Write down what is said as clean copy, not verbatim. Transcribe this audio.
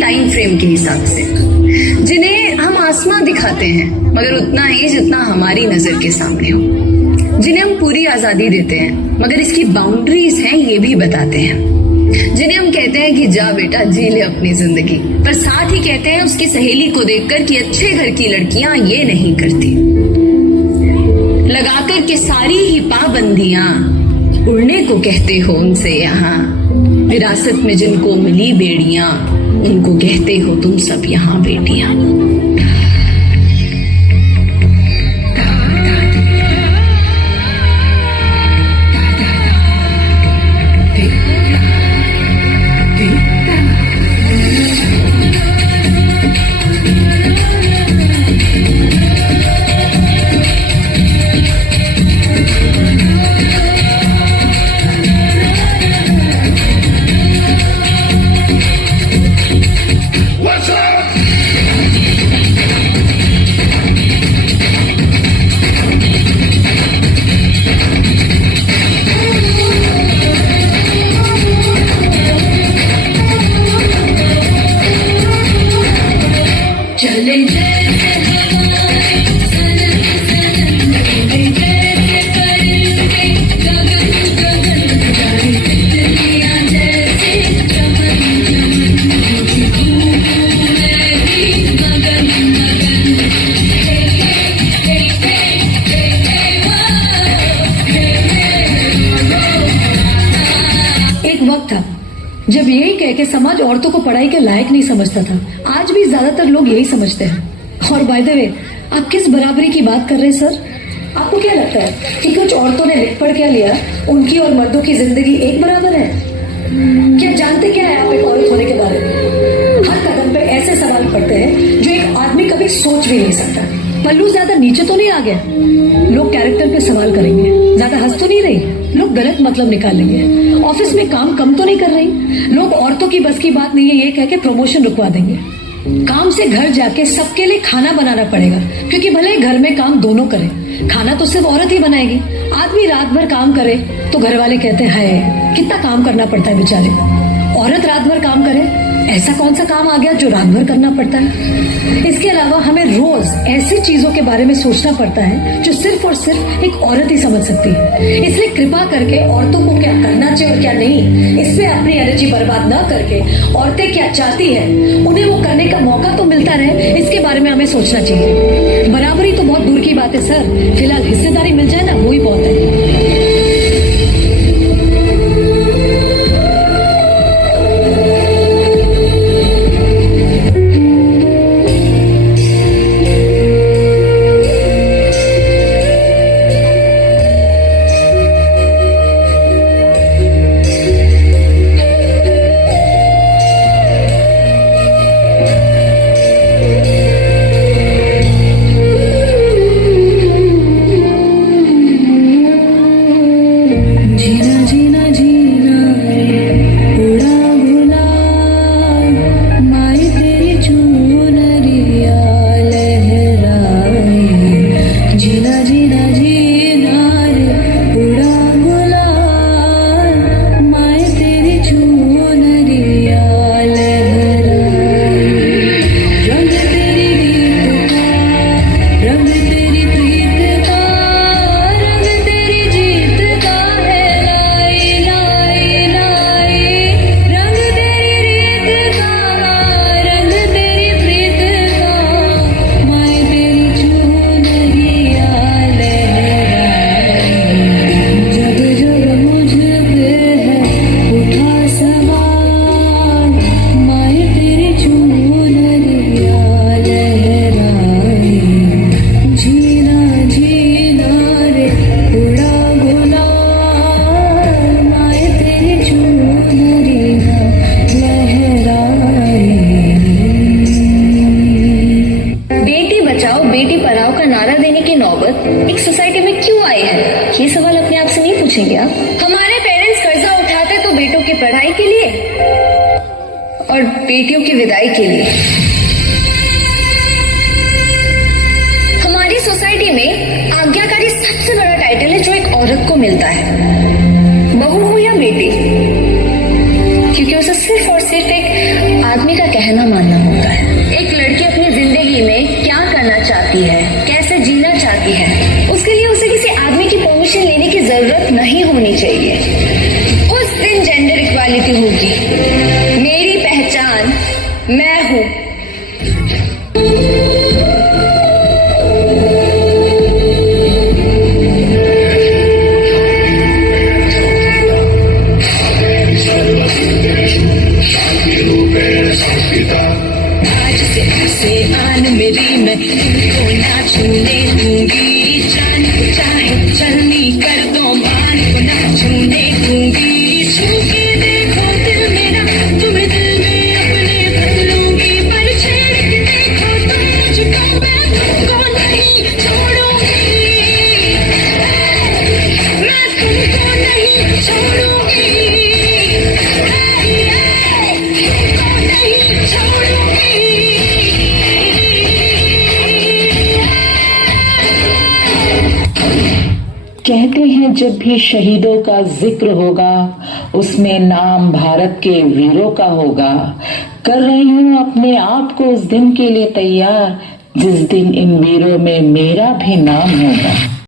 Time frame के हिसाब से, जिन्हें हम आसमां दिखाते हैं मगर उतना ही जितना हमारी नजर के सामने हो, जिन्हें हम पूरी आजादी देते हैं मगर इसकी बाउंड्रीज हैं ये भी बताते हैं, जिन्हें हम कहते हैं कि जा बेटा जी ले अपनी जिंदगी, पर साथ ही कहते हैं उसकी सहेली को देखकर कि अच्छे घर की लड़कियां ये नहीं करती। लगाकर के सारी ही पाबंदियां उड़ने को कहते हो उनसे यहाँ, विरासत में जिनको मिली बेड़ियां उनको कहते हो तुम सब यहाँ बेटियां। जब यही कह के समाज औरतों को पढ़ाई के लायक नहीं समझता था, आज भी ज्यादातर लोग यही समझते हैं। और बाय द वे, आप किस बराबरी की बात कर रहे हैं सर? आपको क्या लगता है कि कुछ औरतों ने लिख पढ़ क्या लिया, उनकी और मर्दों की जिंदगी एक बराबर है? क्या जानते क्या है आप एक औरत होने के बारे में? हर कदम पे ऐसे सवाल पड़ते हैं जो एक आदमी कभी सोच भी नहीं सकता। पल्लू ज्यादा नीचे तो नहीं आ गया? लोग कैरेक्टर पे सवाल करेंगे। ज्यादा हंस तो नहीं रही? लोग गलत मतलब निकालेंगे। ऑफिस में काम कम तो नहीं कर रही? लोग औरतों की बस की बात नहीं है ये कह के प्रमोशन रुकवा देंगे। काम से घर जाके सबके लिए खाना बनाना पड़ेगा, क्योंकि भले ही घर में काम दोनों करें, खाना तो सिर्फ औरत ही बनाएगी। आदमी रात भर काम करे तो घर वाले कहते हैं कितना काम करना पड़ता है बेचारे को। औरत रात भर काम करे, ऐसा कौन सा काम आ गया जो रात भर करना पड़ता है? इसके अलावा हमें रोज ऐसी चीजों के बारे में सोचना पड़ता है जो सिर्फ और सिर्फ एक औरत ही समझ सकती है। इसलिए कृपा करके औरतों को क्या करना चाहिए और क्या नहीं, इसमें अपनी एनर्जी बर्बाद न करके औरतें क्या चाहती है उन्हें वो करने का मौका तो मिलता रहे, इसके बारे में हमें सोचना चाहिए। बराबरी तो बहुत दूर की बात है सर, फिलहाल हिस्सेदारी मिल जाए ना, वो ही बहुत है। एक सोसाइटी में क्यों आए हैं, ये सवाल अपने आप से नहीं पूछेंगे आप? हमारे पेरेंट्स कर्जा उठाते तो बेटों की पढ़ाई के लिए और बेटियों की विदाई के लिए। हमारी सोसाइटी में आज्ञाकारी सबसे बड़ा टाइटल है जो एक औरत को मिलता है, बहू हो या बेटी, क्योंकि उसे सिर्फ और सिर्फ एक आदमी का कहना चाहती है, कैसे जीना चाहती है, उसके लिए उसे किसी आदमी की परमिशन लेने की जरूरत नहीं होनी चाहिए। उस दिन जेंडर इक्वालिटी होगी। मेरी पहचान मैं हूँ। आज से ऐसे आन मेरी मैं तुमको ना छूने दूंगी, जान को चाहे चलनी कर दो, मान को ना छूने दूंगी। छू के देखो दिल मेरा, तुम्हें दिल में अपने भर लूंगी, पर छेड़ के देखो तुम मुझको, मैं तुमको नहीं छोड़ूंगी, मैं तुमको नहीं छोड़ूंगी, तुमको नहीं छोड़ूंगी। कहते हैं जब भी शहीदों का जिक्र होगा उसमें नाम भारत के वीरों का होगा। कर रही हूँ अपने आप को उस दिन के लिए तैयार जिस दिन इन वीरों में मेरा भी नाम होगा।